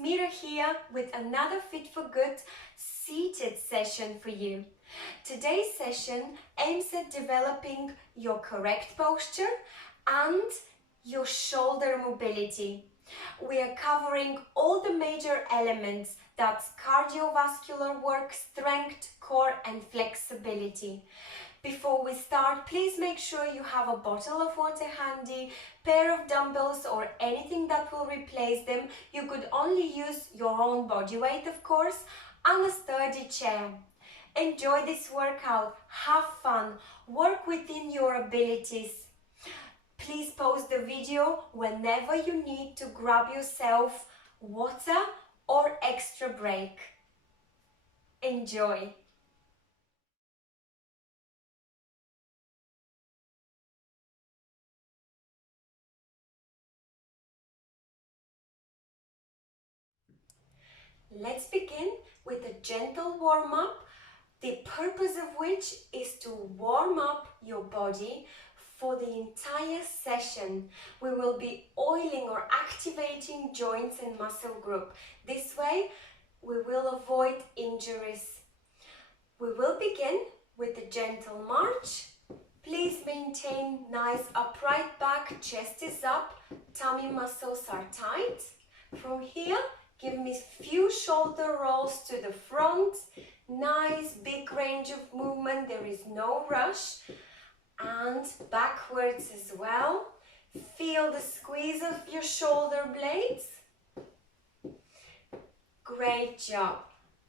Mira here with another Fit for Good seated session for you. Today's session aims at developing your correct posture and your shoulder mobility. We are covering all the major elements, that's cardiovascular work, strength, core and flexibility. Before we start, please make sure you have a bottle of water handy, pair of dumbbells or anything that will replace them. You could only use your own body weight, of course, and a sturdy chair. Enjoy this workout, have fun, work within your abilities. Please pause the video whenever you need to grab yourself water or extra break. Enjoy! Let's begin with a gentle warm-up, the purpose of which is to warm up your body for the entire session. We will be oiling or activating joints and muscle group. This way we will avoid injuries. We will begin with a gentle march. Please maintain nice upright back, chest is up, tummy muscles are tight. From here, give me a few shoulder rolls to the front. Nice big range of movement, there is no rush. And backwards as well. Feel the squeeze of your shoulder blades. Great job.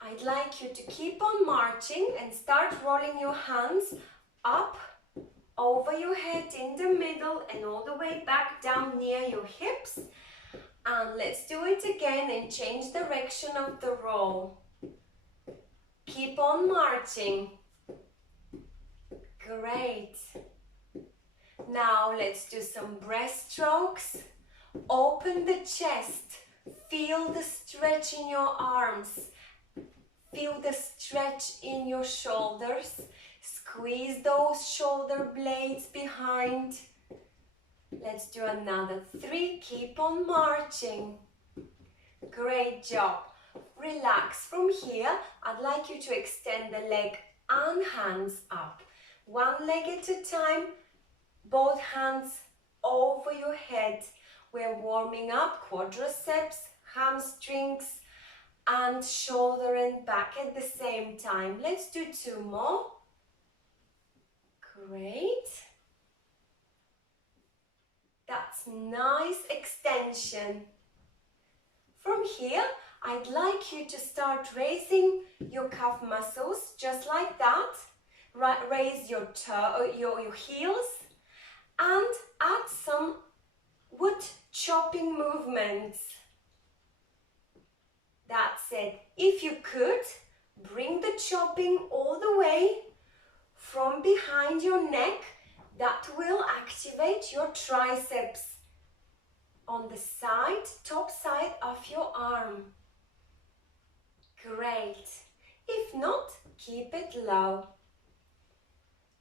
I'd like you to keep on marching and start rolling your hands up over your head in the middle and all the way back down near your hips. And let's do it again and change direction of the roll. Keep on marching. Great. Now let's do some breaststrokes. Open the chest. Feel the stretch in your arms. Feel the stretch in your shoulders. Squeeze those shoulder blades behind. Let's do another 3. Keep on marching. Great job. Relax. From here, I'd like you to extend the leg and hands up. One leg at a time, both hands over your head. We're warming up quadriceps, hamstrings, and shoulder and back at the same time. Let's do 2 more. Great. That's nice extension. From here, I'd like you to start raising your calf muscles just like that. Raise your heels and add some wood chopping movements. That's it. If you could, bring the chopping all the way from behind your neck. That will activate your triceps on the side, top side of your arm. Great. If not, keep it low.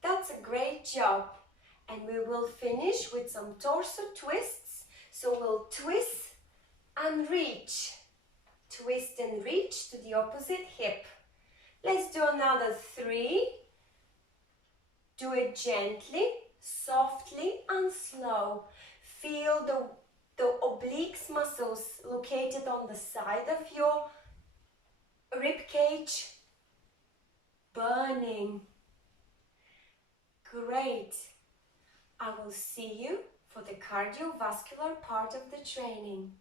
That's a great job. And we will finish with some torso twists. So we'll twist and reach. Twist and reach to the opposite hip. Let's do another 3. Do it gently, softly and slow. Feel the obliques muscles located on the side of your rib cage burning. Great. I will see you for the cardiovascular part of the training.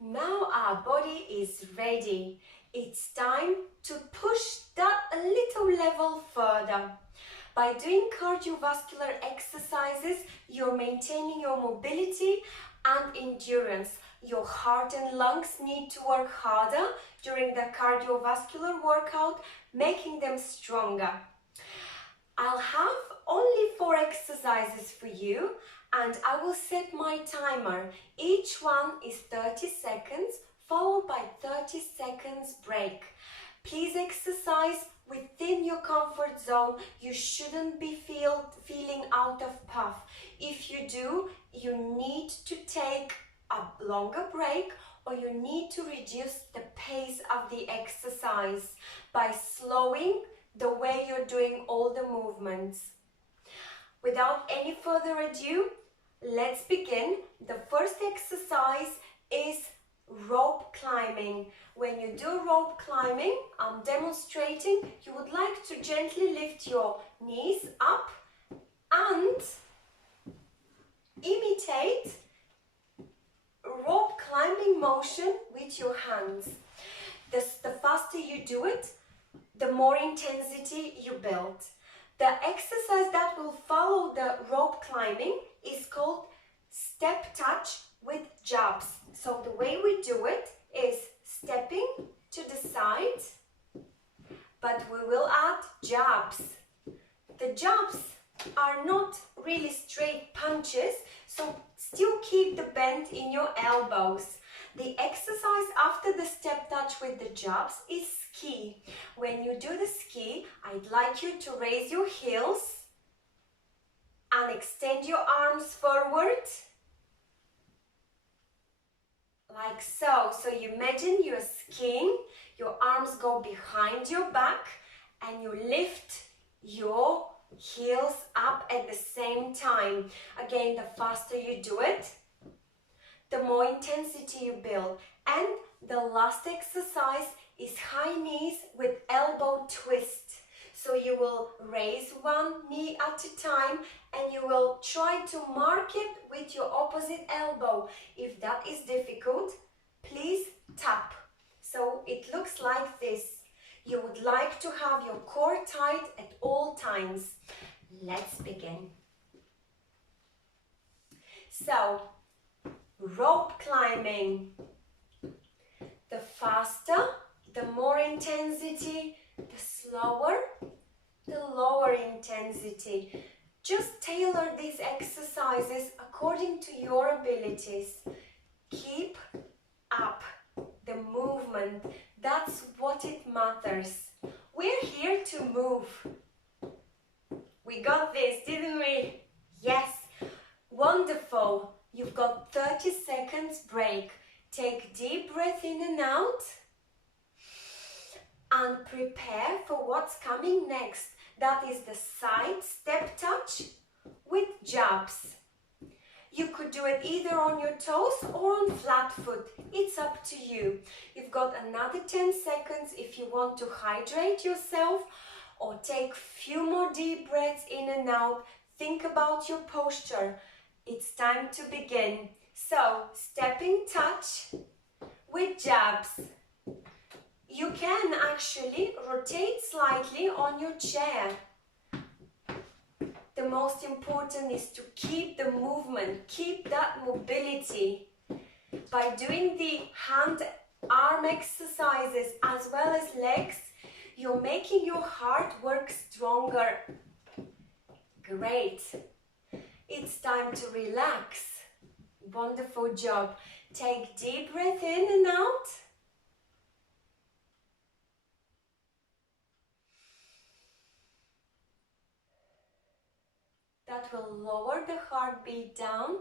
Now our body is ready. It's time to push that a little level further. By doing cardiovascular exercises, you're maintaining your mobility and endurance. Your heart and lungs need to work harder during the cardiovascular workout, making them stronger. I'll have only 4 exercises for you and I will set my timer. Each one is 30 seconds followed by 30 seconds break. Please exercise within your comfort zone. You shouldn't be feeling out of puff. If you do, you need to take a longer break, or you need to reduce the pace of the exercise by slowing the way you're doing all the movements. Without any further ado, let's begin. The first exercise is rope climbing. When you do rope climbing, I'm demonstrating, you would like to gently lift your knees up and imitate rope climbing motion with your hands. The faster you do it, the more intensity you build. The exercise that will follow the rope climbing is called step touch with jabs. So the way we do it is stepping to the side, but we will add jabs. The jabs are not really straight punches, so still keep the bend in your elbows. The exercise after the step touch with the jabs is ski. When you do the ski, I'd like you to raise your heels and extend your arms forward, like so. So you imagine you're skiing, your arms go behind your back and you lift your heels up at the same time. Again, the faster you do it, the more intensity you build. And the last exercise is high knees with elbow twist. So you will raise one knee at a time and you will try to mark it with your opposite elbow. If that is difficult, please tap. So it looks like this. You would like to have your core tight at all times. Let's begin. So, rope climbing. The faster, the more intensity, the slower, the lower intensity. Just tailor these exercises according to your abilities. Keep up the movement. That's what it matters. We're here to move. We got this, didn't we? Yes. Wonderful. You've got 30 seconds break. Take deep breath in and out and prepare for what's coming next. That is the side step touch with jabs. You could do it either on your toes or on flat foot. It's up to you. You've got another 10 seconds if you want to hydrate yourself or take a few more deep breaths in and out. Think about your posture. It's time to begin. So, stepping touch with jabs. You can actually rotate slightly on your chair. The most important is to keep the movement, keep that mobility. By doing the hand-arm exercises as well as legs, you're making your heart work stronger. Great. It's time to relax. Wonderful job. Take deep breath in and out. That will lower the heartbeat down.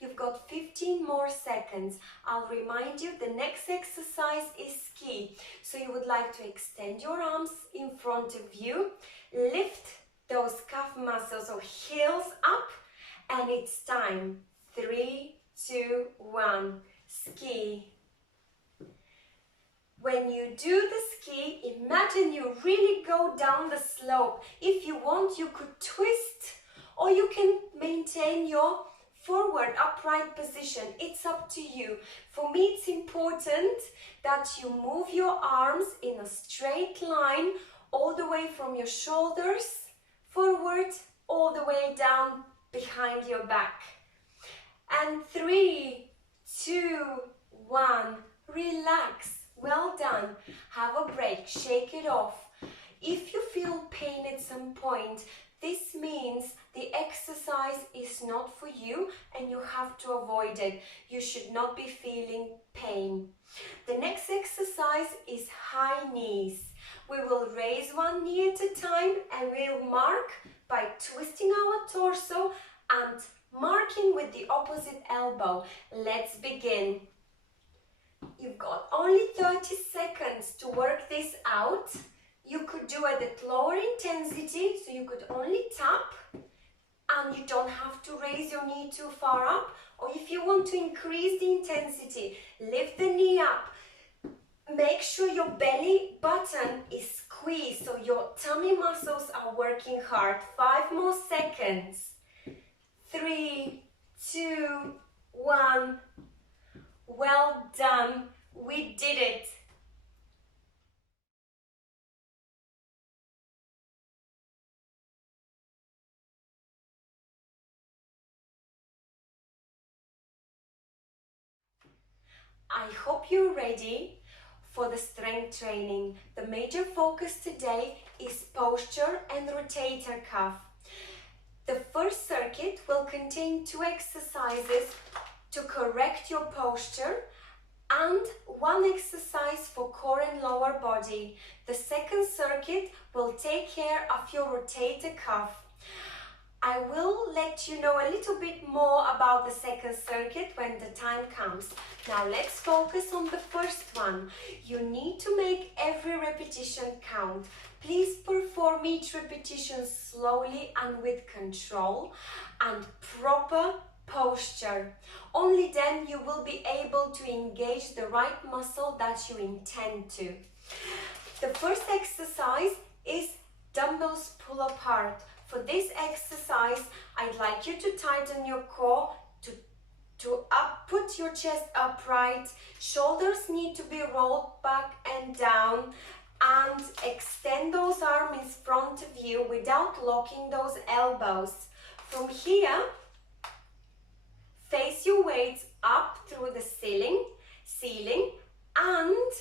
You've got 15 more seconds. I'll remind you, the next exercise is ski. So you would like to extend your arms in front of you, lift those calf muscles or heels up, and it's time. 3, 2, 1, ski. When you do the ski, imagine you really go down the slope. If you want, you could twist, or you can maintain your forward upright position. It's up to you. For me, it's important that you move your arms in a straight line all the way from your shoulders forward, all the way down behind your back. And 3, 2, 1, relax. Well done. Have a break. Shake it off. If you feel pain at some point, this means the exercise is not for you and you have to avoid it. You should not be feeling pain. The next exercise is high knees. We will raise one knee at a time and we'll mark by twisting our torso and marking with the opposite elbow. Let's begin. You've got only 30 seconds to work this out. You could do it at lower intensity, so you could only tap and you don't have to raise your knee too far up. Or if you want to increase the intensity, lift the knee up. Make sure your belly button is squeezed so your tummy muscles are working hard. 5 more seconds. 3, 2, 1. Well done. We did it. I hope you're ready for the strength training. The major focus today is posture and rotator cuff. The first circuit will contain 2 exercises to correct your posture and 1 exercise for core and lower body. The second circuit will take care of your rotator cuff. I will let you know a little bit more about the second circuit when the time comes. Now let's focus on the first one. You need to make every repetition count. Please perform each repetition slowly and with control and proper posture. Only then you will be able to engage the right muscle that you intend to. The first exercise is dumbbells pull apart. For this exercise, I'd like you to tighten your core, put your chest upright, shoulders need to be rolled back and down, and extend those arms in front of you without locking those elbows. From here, face your weights up through the ceiling and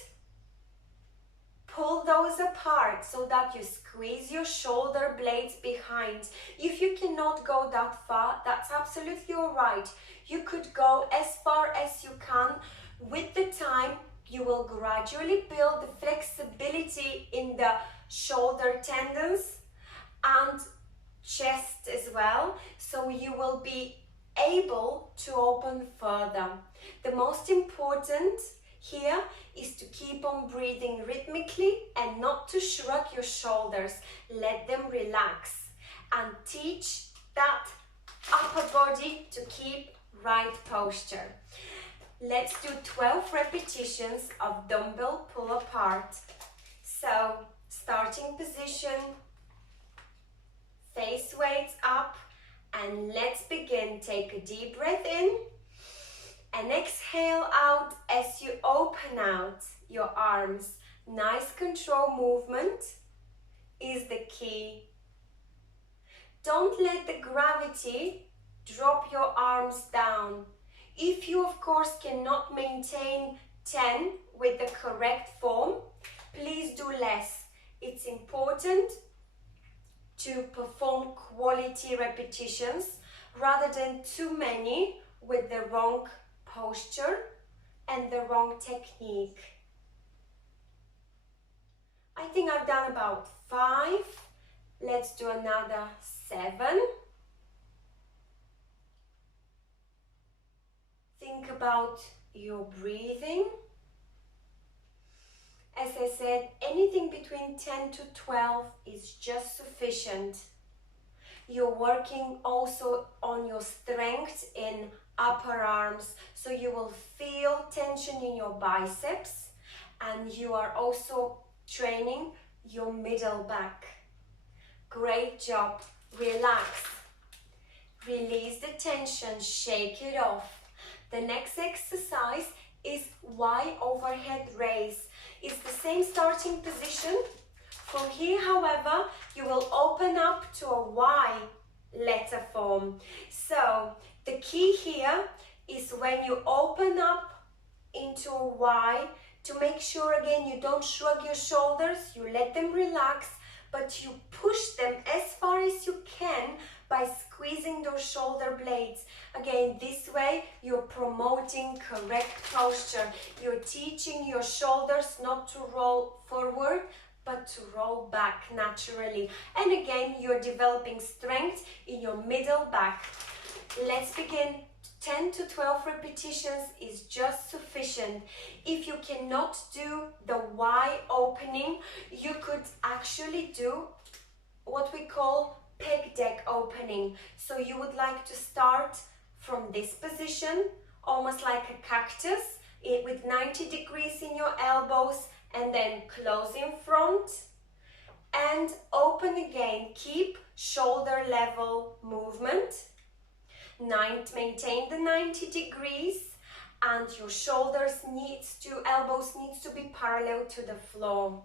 pull those apart so that you squeeze your shoulder blades behind. If you cannot go that far, that's absolutely all right. You could go as far as you can. With the time, you will gradually build the flexibility in the shoulder tendons and chest as well, so you will be able to open further. The most important here is to keep on breathing rhythmically and not to shrug your shoulders. Let them relax and teach that upper body to keep right posture. Let's do 12 repetitions of dumbbell pull apart. So, starting position, face weights up, and let's begin. Take a deep breath in and exhale out as you open out your arms. Nice control movement is the key. Don't let the gravity drop your arms down. If you, of course, cannot maintain 10 with the correct form, please do less. It's important to perform quality repetitions rather than too many with the wrong posture and the wrong technique. I think I've done about 5. Let's do another 7. Think about your breathing. As I said, anything between 10 to 12 is just sufficient. You're working also on your strength in upper arms, so you will feel tension in your biceps, and you are also training your middle back. Great job. Relax. Release the tension, shake it off. The next exercise is Y overhead raise. It's the same starting position. From here, however, you will open up to a Y letter form. So the key here is when you open up into a Y, to make sure again you don't shrug your shoulders, you let them relax, but you push them as far as you can by squeezing those shoulder blades. Again, this way you're promoting correct posture. You're teaching your shoulders not to roll forward, but to roll back naturally. And again, you're developing strength in your middle back. Let's begin. 10 to 12 repetitions is just sufficient. If you cannot do the Y opening, you could actually do what we call pec deck opening. So you would like to start from this position, almost like a cactus, with 90 degrees in your elbows, and then close in front and open again. Keep shoulder level movement. Maintain the 90 degrees, and your elbows needs to be parallel to the floor.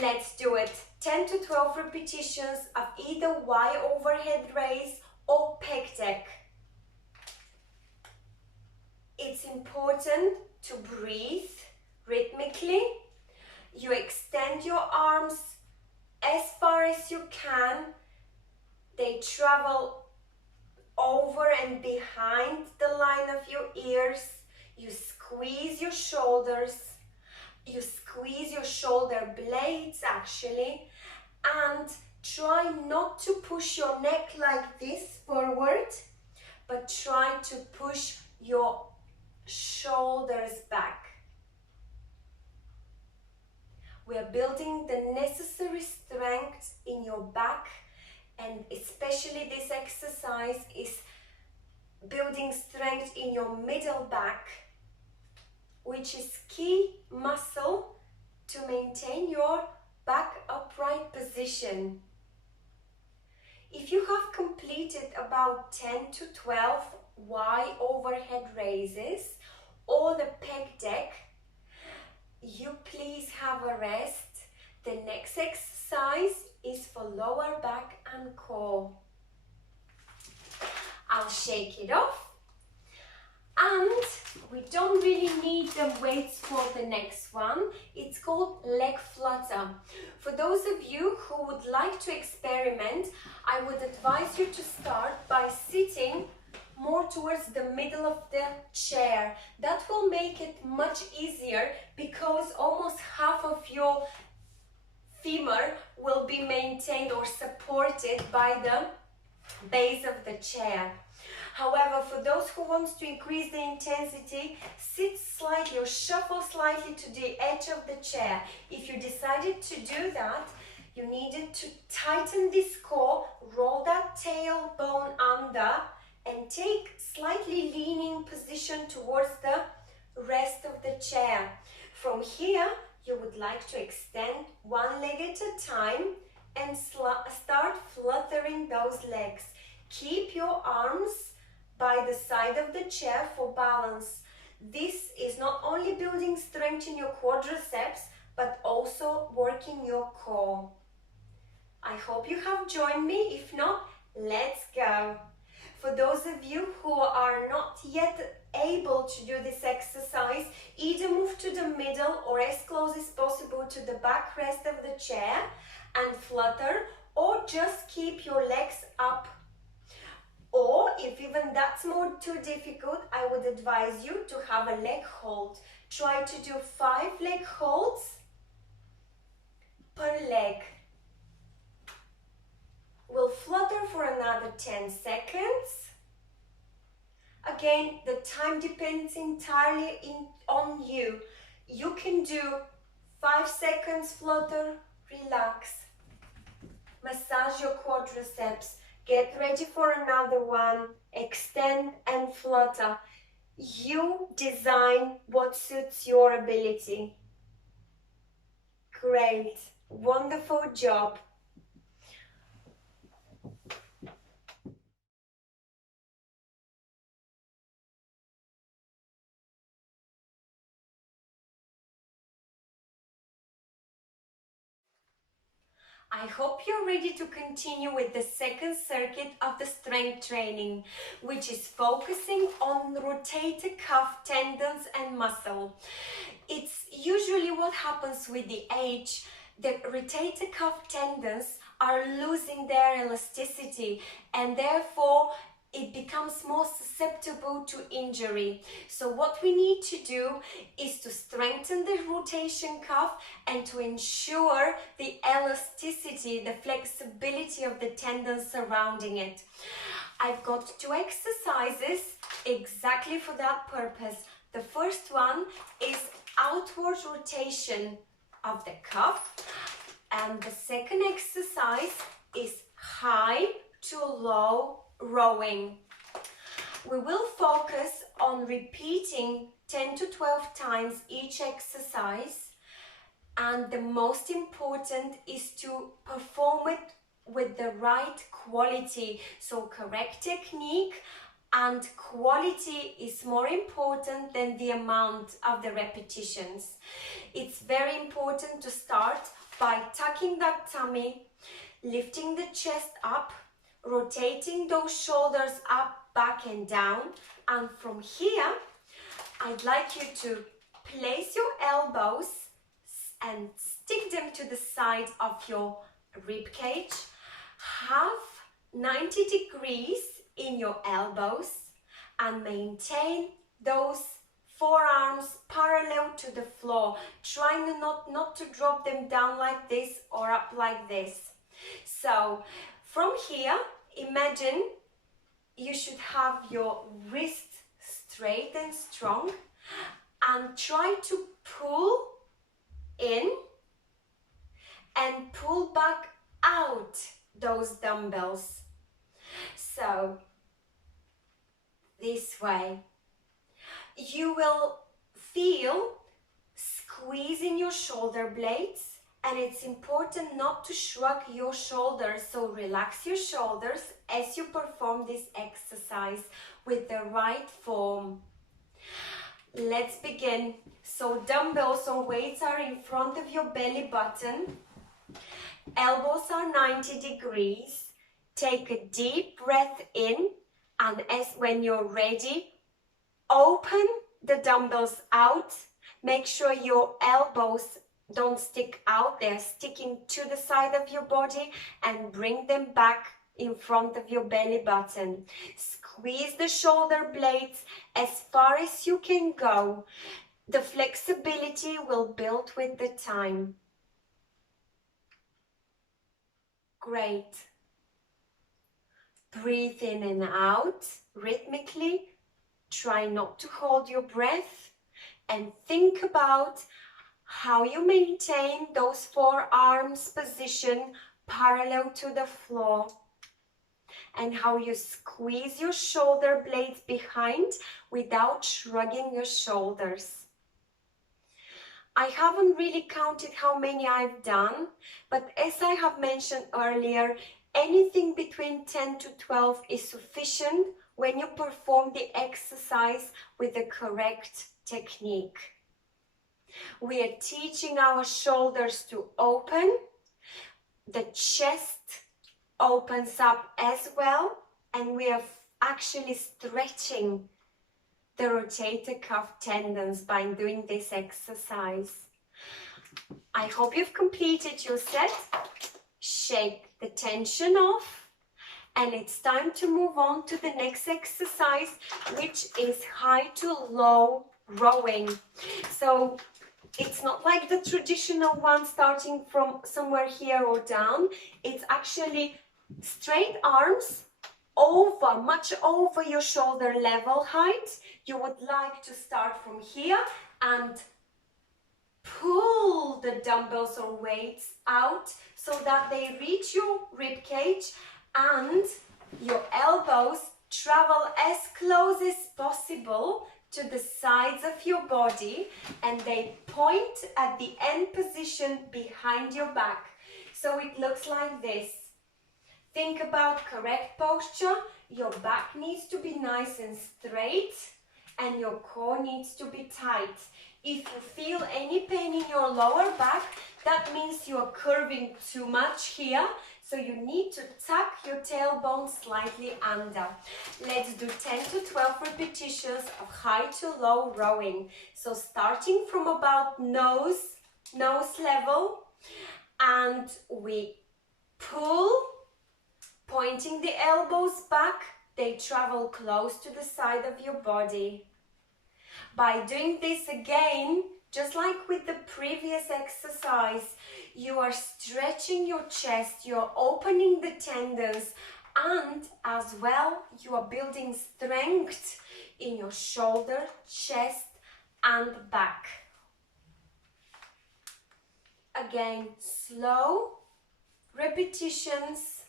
Let's do it. 10 to 12 repetitions of either Y overhead raise or pec deck. It's important to breathe rhythmically. You extend your arms as far as you can. They travel over and behind the line of your ears. You squeeze your shoulders. You squeeze your shoulder blades actually, and try not to push your neck like this forward, but try to push your shoulders back. We are building the necessary strength in your back, and especially this exercise is building strength in your middle back, which is key muscle to maintain your back upright position. If you have completed about 10 to 12 Y overhead raises or the pec deck, you please have a rest. The next exercise is for lower back and core. I'll shake it off. And we don't really need the weights for the next one. It's called leg flutter. For those of you who would like to experiment, I would advise you to start by sitting more towards the middle of the chair. That will make it much easier because almost half of your femur will be maintained or supported by the base of the chair. However, for those who want to increase the intensity, sit slightly or shuffle slightly to the edge of the chair. If you decided to do that, you needed to tighten this core, roll that tailbone under, and take slightly leaning position towards the rest of the chair. From here, you would like to extend one leg at a time and start fluttering those legs. Keep your arms by the side of the chair for balance. This is not only building strength in your quadriceps, but also working your core. I hope you have joined me. If not, let's go. For those of you who are not yet able to do this exercise, either move to the middle or as close as possible to the backrest of the chair and flutter, or just keep your legs up. Or if even that's more too difficult, I would advise you to have a leg hold. Try to do 5 leg holds per leg. We'll flutter for another 10 seconds. Again, the time depends entirely on you. You can do 5 seconds flutter, relax, massage your quadriceps, get ready for another one, extend and flutter. You design what suits your ability. Great, wonderful job. I hope you're ready to continue with the second circuit of the strength training, which is focusing on rotator cuff tendons and muscle. It's usually what happens with the age. The rotator cuff tendons are losing their elasticity, and therefore it becomes more susceptible to injury. So what we need to do is to strengthen the rotation cuff and to ensure the elasticity, the flexibility of the tendons surrounding it. I've got 2 exercises exactly for that purpose. The first one is outward rotation of the cuff, and the second exercise is high to low rowing. We will focus on repeating 10 to 12 times each exercise, and the most important is to perform it with the right quality. So correct technique and quality is more important than the amount of the repetitions. It's very important to start by tucking that tummy, lifting the chest up, rotating those shoulders up, back and down, and from here I'd like you to place your elbows and stick them to the side of your rib cage. Have 90 degrees in your elbows and maintain those forearms parallel to the floor, trying not to drop them down like this or up like this. So from here, imagine you should have your wrist straight and strong, and try to pull in and pull back out those dumbbells. So this way. You will feel squeeze in your shoulder blades, and it's important not to shrug your shoulders, so relax your shoulders as you perform this exercise with the right form. Let's begin. So dumbbells or weights are in front of your belly button. Elbows are 90 degrees. Take a deep breath in, and when you're ready, open the dumbbells out. Make sure your elbows don't stick out, they're sticking to the side of your body, and bring them back in front of your belly button. Squeeze the shoulder blades as far as you can go. The flexibility will build with the time. Great. Breathe in and out rhythmically. Try not to hold your breath, and think about how you maintain those forearms position parallel to the floor, and how you squeeze your shoulder blades behind without shrugging your shoulders. I haven't really counted how many I've done, but as I have mentioned earlier, anything between 10 to 12 is sufficient when you perform the exercise with the correct technique. We are teaching our shoulders to open. The chest opens up as well, and we are actually stretching the rotator cuff tendons by doing this exercise. I hope you've completed your set. Shake the tension off, and it's time to move on to the next exercise, which is high to low rowing. So it's not like the traditional one starting from somewhere here or down. It's actually straight arms over, much over your shoulder level height. You would like to start from here and pull the dumbbells or weights out so that they reach your rib cage, and your elbows travel as close as possible to the sides of your body, and they point at the end position behind your back. So it looks like this. Think about correct posture. Your back needs to be nice and straight, and your core needs to be tight. If you feel any pain in your lower back, that means you are curving too much here. So you need to tuck your tailbone slightly under. Let's do 10 to 12 repetitions of high to low rowing. So starting from about nose level, and we pull, pointing the elbows back, they travel close to the side of your body. By doing this again, just like with the previous exercise, you are stretching your chest, you're opening the tendons, and as well, you are building strength in your shoulder, chest, and back. Again, slow repetitions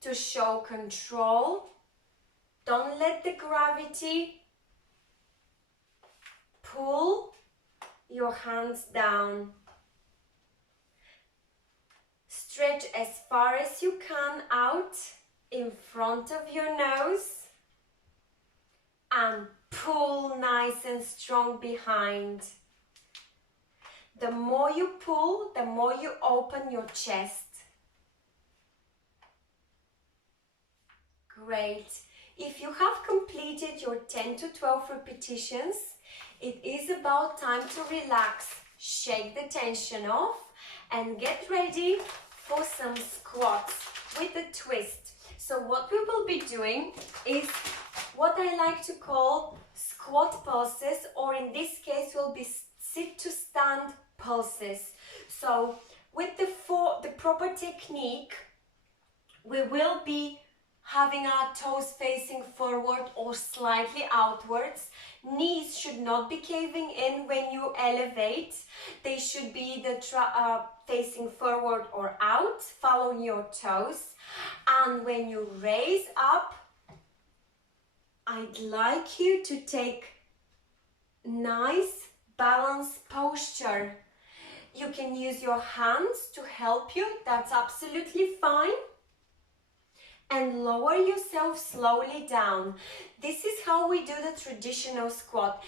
to show control. Don't let the gravity pull your hands down. Stretch as far as you can out in front of your nose and pull nice and strong behind. The more you pull, the more you open your chest. Great. If you have completed your 10 to 12 repetitions, it is about time to relax, shake the tension off, and get ready for some squats with a twist. So what we will be doing is what I like to call squat pulses, or in this case will be sit to stand pulses. So with the proper technique, we will be having our toes facing forward or slightly outwards. Knees should not be caving in when you elevate. They should be either facing forward or out, following your toes. And when you raise up, I'd like you to take nice balanced posture. You can use your hands to help you, that's absolutely fine. And lower yourself slowly down. This is how we do the traditional squat.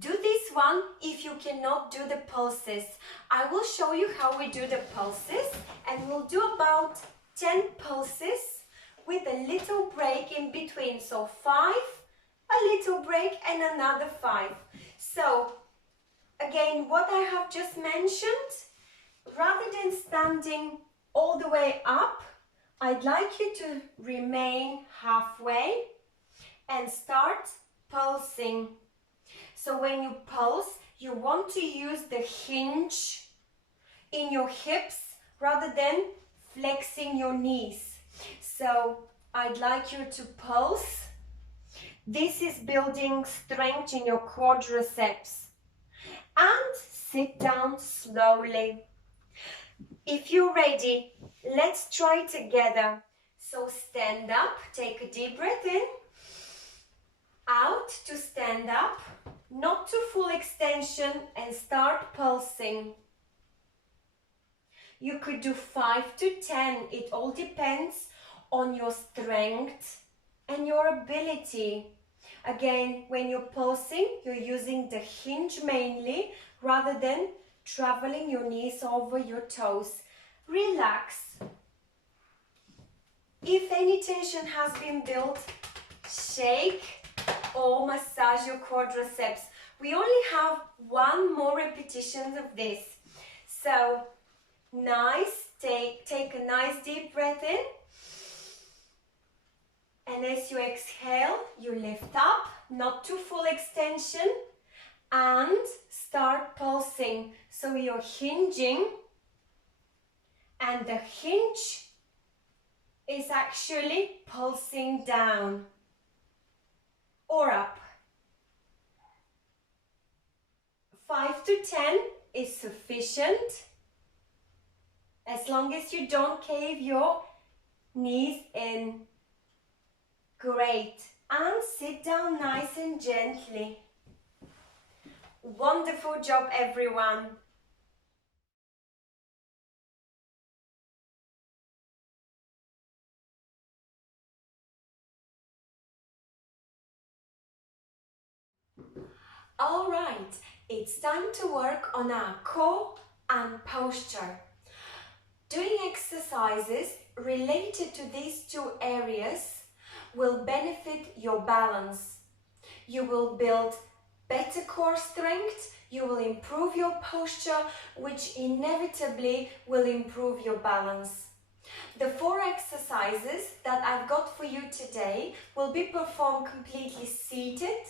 Do this one if you cannot do the pulses. I will show you how we do the pulses, and we'll do about 10 pulses with a little break in between. So 5, a little break, and another 5. So again, what I have just mentioned, rather than standing all the way up, I'd like you to remain halfway and start pulsing. So when you pulse, you want to use the hinge in your hips rather than flexing your knees. So I'd like you to pulse. This is building strength in your quadriceps. And sit down slowly. If you're ready, let's try together. So stand up, take a deep breath in, out to stand up, not to full extension, and start pulsing. You could do 5 to 10, it all depends on your strength and your ability. Again, when you're pulsing, you're using the hinge mainly rather than traveling your knees over your toes. Relax. If any tension has been built, shake or massage your quadriceps. We only have 1 more repetition of this. So, nice, take a nice deep breath in. And as you exhale, you lift up, not to full extension, and start pulsing. So you're hinging, and the hinge is actually pulsing down or up. 5 to 10 is sufficient, as long as you don't cave your knees in. Great. And sit down nice and gently. Wonderful job, everyone. All right, it's time to work on our core and posture. Doing exercises related to these 2 areas will benefit your balance. You will build better core strength, You will improve your posture, which inevitably will improve your balance. The 4 exercises that I've got for you today will be performed completely seated.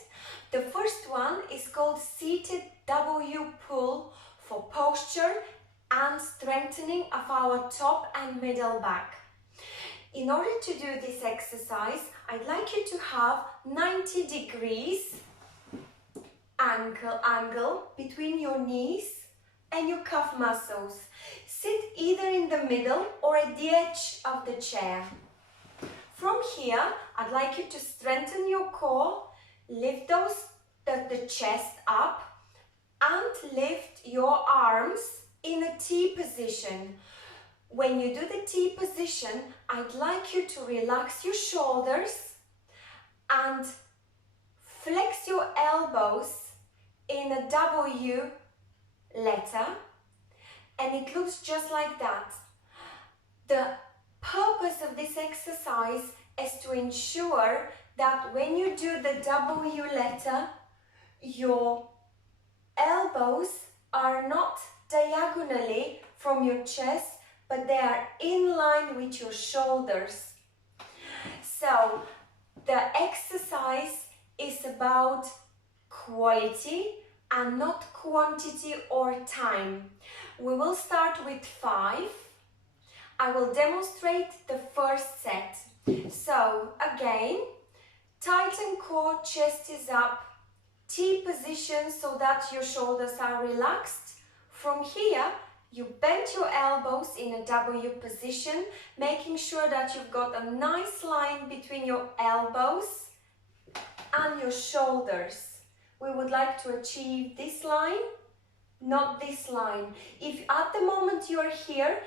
The first one is called seated W pull for posture and strengthening of our top and middle back. In order to do this exercise, I'd like you to have 90 degrees angle between your knees and your calf muscles. Sit either in the middle or at the edge of the chair. From here, I'd like you to strengthen your core, lift the chest up and lift your arms in a T position. When you do the T position, I'd like you to relax your shoulders and flex your elbows in a W letter, and it looks just like that. The purpose of this exercise is to ensure that when you do the W letter, your elbows are not diagonally from your chest, but they are in line with your shoulders. So the exercise is about quality and not quantity or time. We will start with 5. I will demonstrate the first set. So again, tighten core, chest is up, T position so that your shoulders are relaxed. From here, you bend your elbows in a W position, making sure that you've got a nice line between your elbows and your shoulders. We would like to achieve this line, not this line. If at the moment you're here,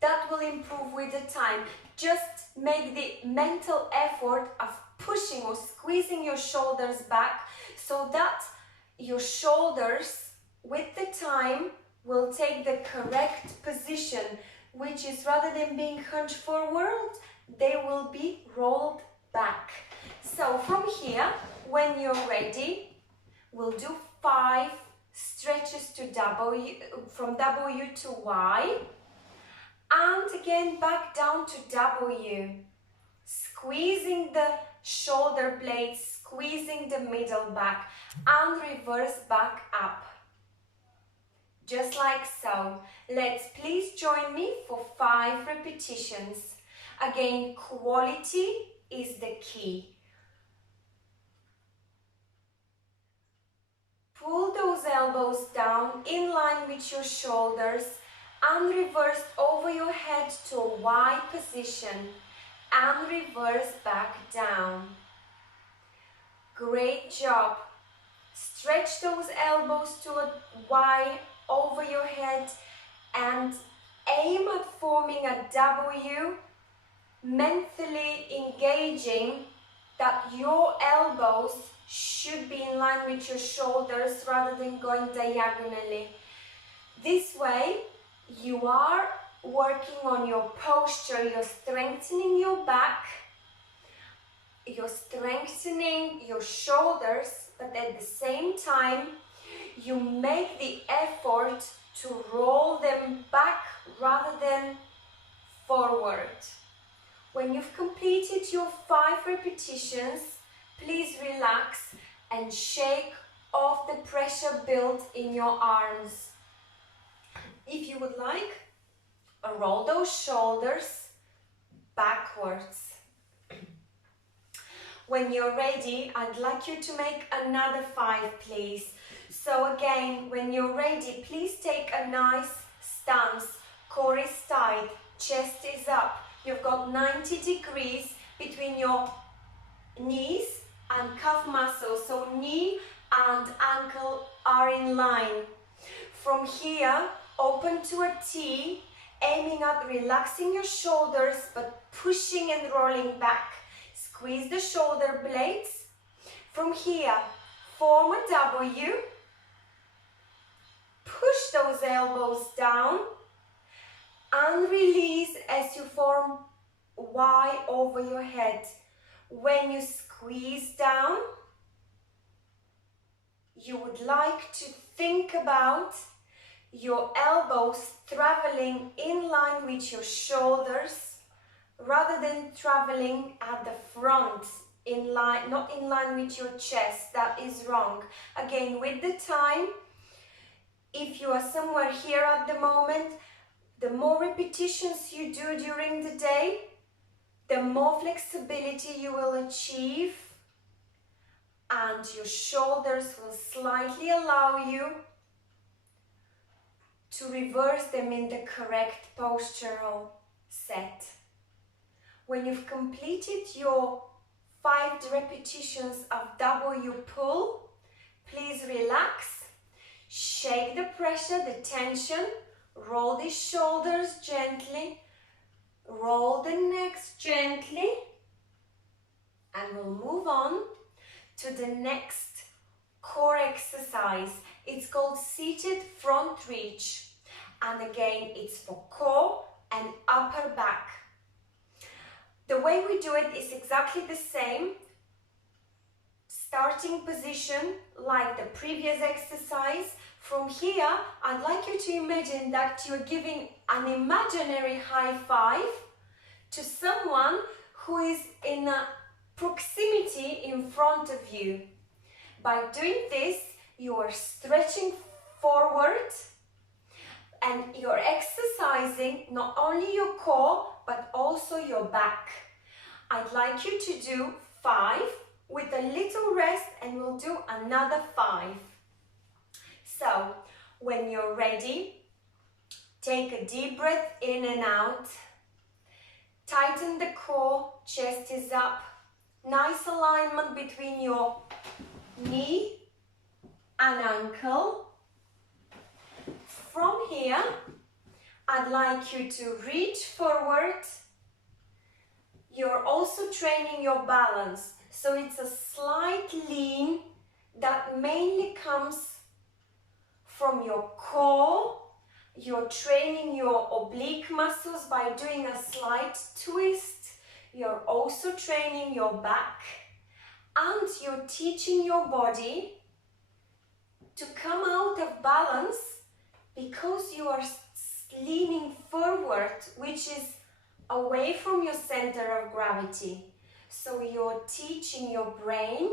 that will improve with the time. Just make the mental effort of pushing or squeezing your shoulders back so that your shoulders with the time will take the correct position, which is rather than being hunched forward, they will be rolled back. So from here, when you're ready, we'll do 5 stretches to W, from W to Y, and again back down to W, squeezing the shoulder blades, squeezing the middle back, and reverse back up. Just like so. Let's please join me for 5 repetitions. Again, quality is the key. Pull those elbows down in line with your shoulders and reverse over your head to a Y position and reverse back down. Great job. Stretch those elbows to a Y over your head and aim at forming a W, mentally engaging that your elbows should be in line with your shoulders rather than going diagonally. This way, you are working on your posture, you're strengthening your back, you're strengthening your shoulders, but at the same time, you make the effort to roll them back rather than forward. When you've completed your 5 repetitions, please relax and shake off the pressure built in your arms. If you would like, roll those shoulders backwards. When you're ready, I'd like you to make another 5, please. So again, when you're ready, please take a nice stance. Core is tight, chest is up. You've got 90 degrees between your knees and calf muscles. So knee and ankle are in line. From here, open to a T, aiming at relaxing your shoulders but pushing and rolling back. Squeeze the shoulder blades. From here, form a W. Push those elbows down and release as you form Y over your head. When you squeeze down, you would like to think about your elbows traveling in line with your shoulders rather than traveling at the front, in line, not in line with your chest. That is wrong. Again, with the time, if you are somewhere here at the moment, the more repetitions you do during the day, the more flexibility you will achieve, and your shoulders will slightly allow you to reverse them in the correct postural set. When you've completed your 5 repetitions of W pull, please relax, shake the pressure, the tension, roll the shoulders gently, roll the necks gently, and we'll move on to the next core exercise. It's called seated front reach, and again it's for core and upper back. The way we do it is exactly the same. Starting position like the previous exercise. From here, I'd like you to imagine that you're giving an imaginary high five to someone who is in a proximity in front of you. By doing this, you are stretching forward and you're exercising not only your core but also your back. I'd like you to do 5 with a little rest, and we'll do another 5. So, when you're ready, take a deep breath in and out. Tighten the core, chest is up. Nice alignment between your knee and ankle. From here, I'd like you to reach forward. You're also training your balance. So it's a slight lean that mainly comes from your core. You're training your oblique muscles by doing a slight twist. You're also training your back, and you're teaching your body to come out of balance because you are leaning forward, which is away from your center of gravity. So you're teaching your brain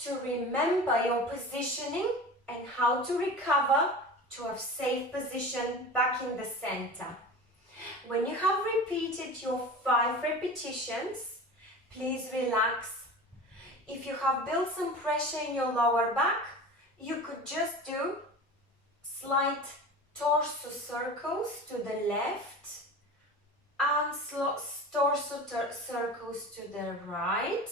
to remember your positioning and how to recover to a safe position back in the center. When you have repeated your 5 repetitions, please relax. If you have built some pressure in your lower back, you could just do slight torso circles to the left and torso circles to the right.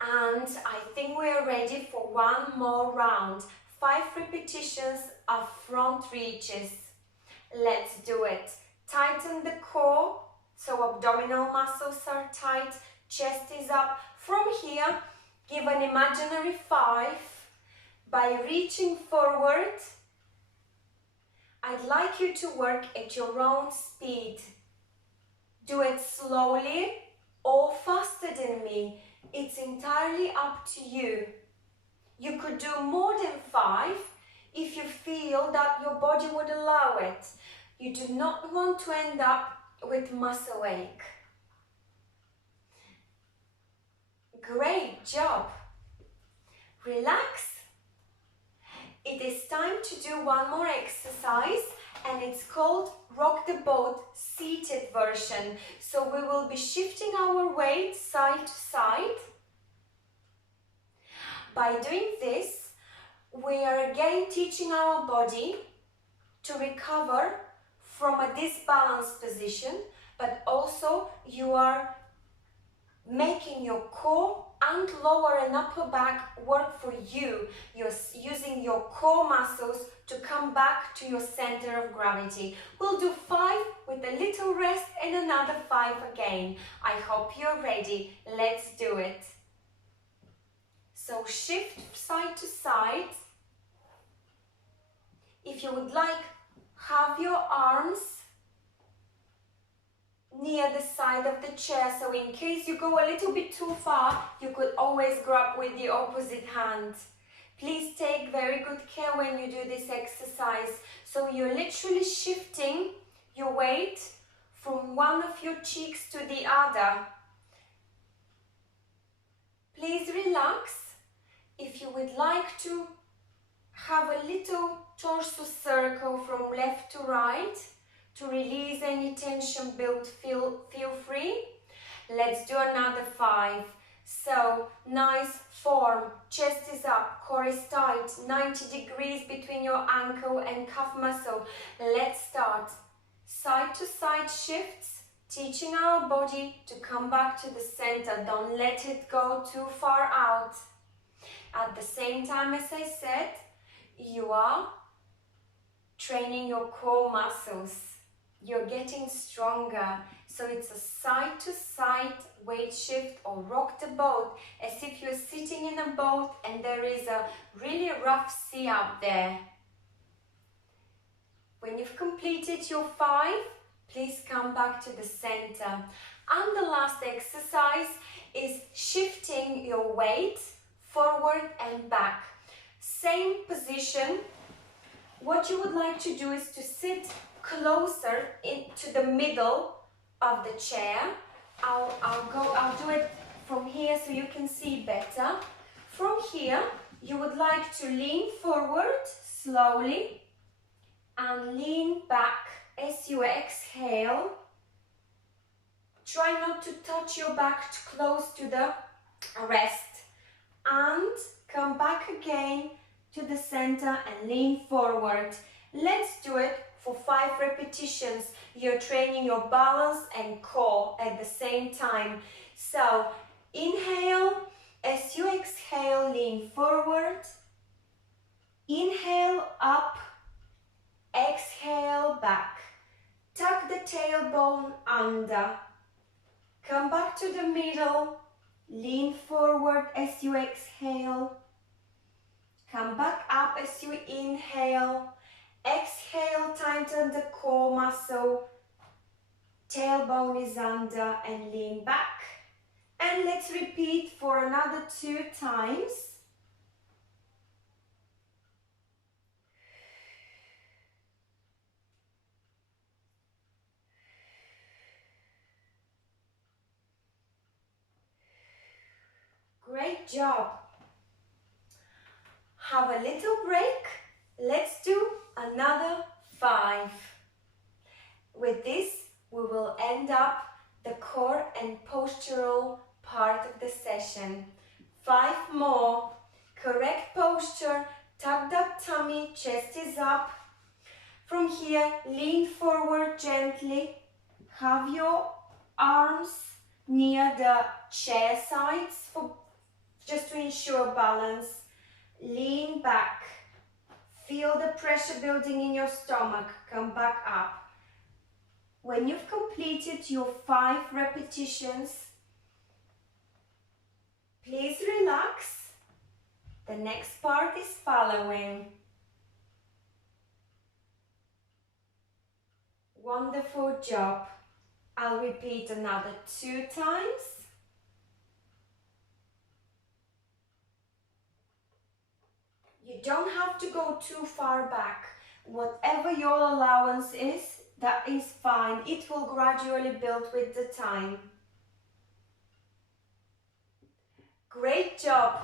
And I think we are ready for one more round. 5 repetitions of front reaches. Let's do it. Tighten the core, so abdominal muscles are tight, chest is up. From here, give an imaginary 5 by reaching forward. I'd like you to work at your own speed. Do it slowly or faster than me. It's entirely up to you. You could do more than 5 if you feel that your body would allow it. You do not want to end up with muscle ache. Great job. Relax. It is time to do one more exercise, and it's called rock the boat seated version. So we will be shifting our weight side to side. By doing this, we are again teaching our body to recover from a disbalanced position, but also you are making your core and lower and upper back work for you. You're using your core muscles to come back to your center of gravity. We'll do 5 with a little rest and another 5 again. I hope you're ready. Let's do it. So shift side to side. If you would like, have your arms near the side of the chair, so in case you go a little bit too far, you could always grab with the opposite hand. Please take very good care when you do this exercise. So you're literally shifting your weight from one of your cheeks to the other. Please relax. If you would like to have a little torso circle from left to right to release any tension built, feel free. Let's do another 5. So, nice form, chest is up, core is tight, 90 degrees between your ankle and calf muscle. Let's start. Side to side shifts, teaching our body to come back to the center. Don't let it go too far out. At the same time, as I said, you are training your core muscles. You're getting stronger. So it's a side to side weight shift, or rock the boat as if you're sitting in a boat and there is a really rough sea out there. When you've completed your 5, please come back to the center. And the last exercise is shifting your weight forward and back. Same position. What you would like to do is to sit closer into the middle of the chair. I'll do it from here so you can see better. From here, you would like to lean forward slowly and lean back as you exhale. Try not to touch your back close to the rest. And come back again to the center and lean forward. Let's do it for 5 repetitions. You're training your balance and core at the same time. So inhale, as you exhale, lean forward. Inhale up, exhale back. Tuck the tailbone under. Come back to the middle. Lean forward as you exhale. Come back up as you inhale. Exhale, tighten the core muscle. Tailbone is under and lean back. And let's repeat for another 2 times. Great job. Have a little break. Let's do another 5. With this, we will end up the core and postural part of the session. 5 more. Correct posture. Tuck that tummy, chest is up. From here, lean forward gently. Have your arms near the chair sides just to ensure balance. Lean back. Feel the pressure building in your stomach. Come back up. When you've completed your 5 repetitions, please relax. The next part is following. Wonderful job. I'll repeat another 2 times. You don't have to go too far back. Whatever your allowance is, that is fine. It will gradually build with the time. Great job.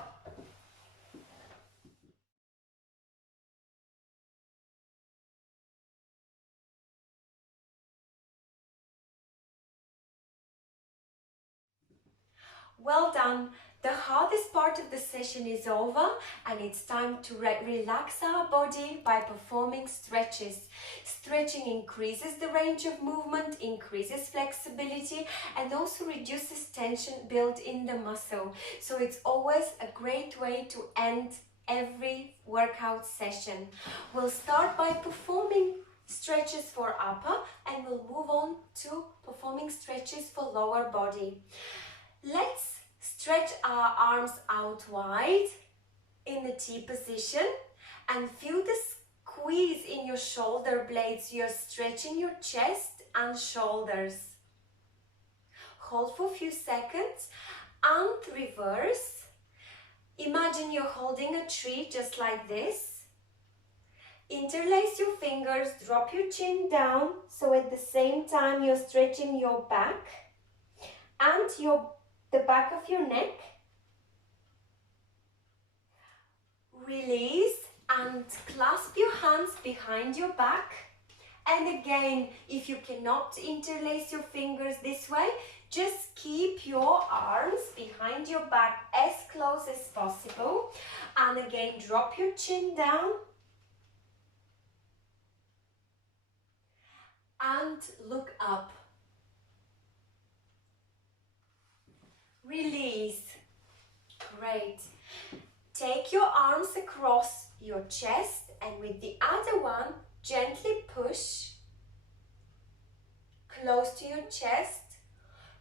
Well done. The hardest part of the session is over and it's time to relax our body by performing stretches. Stretching increases the range of movement, increases flexibility and also reduces tension built in the muscle. So it's always a great way to end every workout session. We'll start by performing stretches for upper and we'll move on to performing stretches for lower body. Let's stretch our arms out wide in the T position and feel the squeeze in your shoulder blades. You're stretching your chest and shoulders. hold for a few seconds and reverse. Imagine you're holding a tree just like this. Interlace your fingers, drop your chin down, so at the same time you're stretching your back and the back of your neck. Release and clasp your hands behind your back. And again, if you cannot interlace your fingers this way, just keep your arms behind your back as close as possible. And again, drop your chin down. And look up. Release. Great. Take your arms across your chest and with the other one, gently push close to your chest.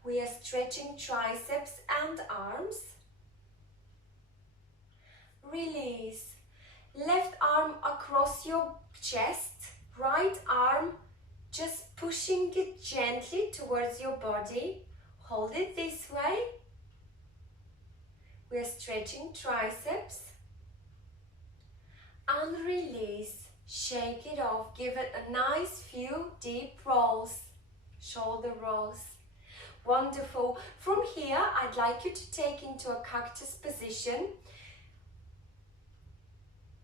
We are stretching triceps and arms. Release. Left arm across your chest, right arm just pushing it gently towards your body. Hold it this way. We are stretching triceps. And release. Shake it off. Give it a nice few deep rolls. Shoulder rolls. Wonderful. From here, I'd like you to take into a cactus position.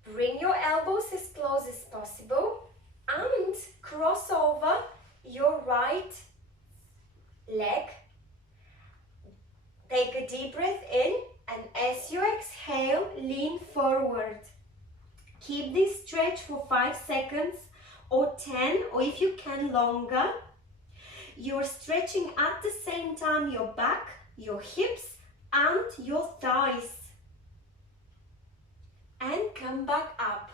Bring your elbows as close as possible and cross over your right leg. Take a deep breath in, and as you exhale, lean forward. Keep this stretch for 5 seconds or 10, or if you can longer. You're stretching at the same time your back, your hips and your thighs. And come back up.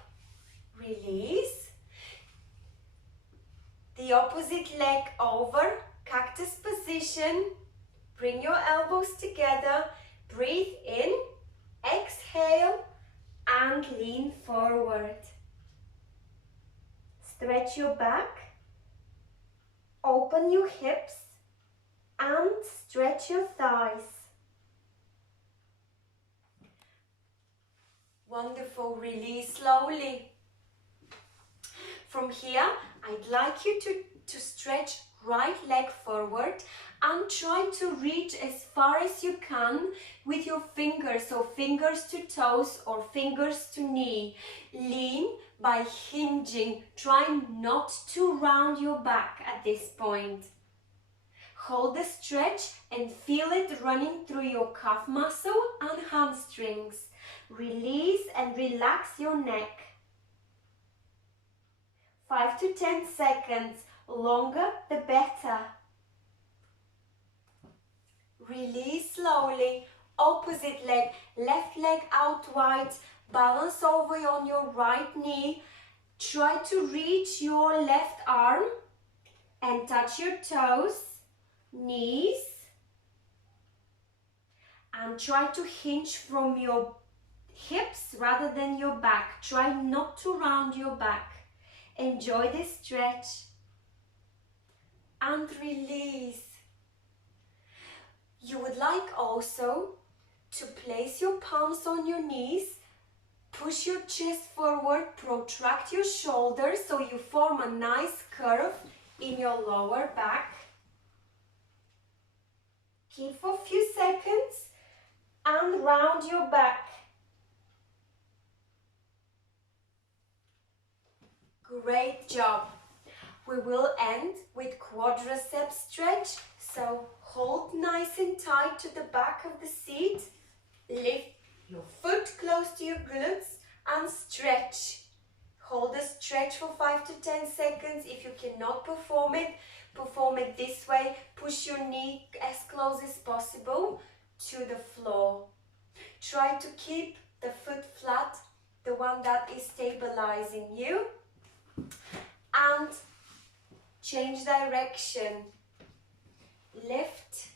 Release. The opposite leg over, cactus position. Bring your elbows together. Breathe in, exhale and lean forward. Stretch your back. Open your hips and stretch your thighs. Wonderful. Release slowly. From here, I'd like you to stretch right leg forward and try to reach as far as you can with your fingers, so fingers to toes or fingers to knee. Lean by hinging. Try not to round your back at this point. Hold the stretch and feel it running through your calf muscle and hamstrings. Release and relax your neck. 5 to 10 seconds. Longer the better. Release slowly. Opposite leg. Left leg out wide. Balance over on your right knee. Try to reach your left arm and touch your toes, knees. And try to hinge from your hips rather than your back. Try not to round your back. Enjoy this stretch. And release. You would like also to place your palms on your knees, push your chest forward, protract your shoulders so you form a nice curve in your lower back. Keep for a few seconds and round your back. Great job. We will end with quadriceps stretch, so hold nice and tight to the back of the seat. Lift your foot close to your glutes and stretch. Hold the stretch for 5 to 10 seconds. If you cannot perform it this way. Push your knee as close as possible to the floor. Try to keep the foot flat, the one that is stabilizing you. And change direction. Lift.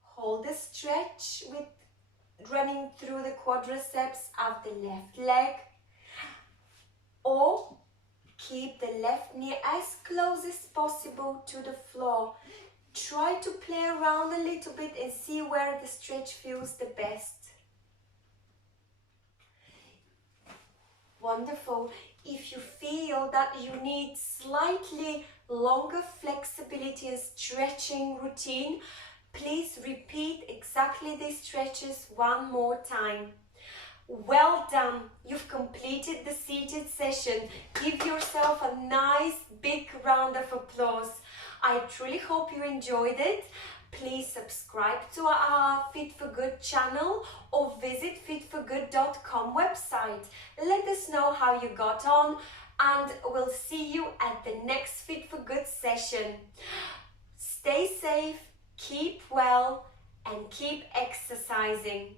Hold the stretch with running through the quadriceps of the left leg. Or Keep the left knee as close as possible to the floor. Try to play around a little bit and see where the stretch feels the best. Wonderful. If you feel that you need slightly longer flexibility and stretching routine, please repeat exactly these stretches one more time. Well done, you've completed the seated session. Give yourself a nice big round of applause. I truly hope you enjoyed it. Please subscribe to our Fit for Good channel or visit fitforgood.com website. Let us know how you got on, and we'll see you at the next Fit for Good session. Stay safe, keep well, and keep exercising.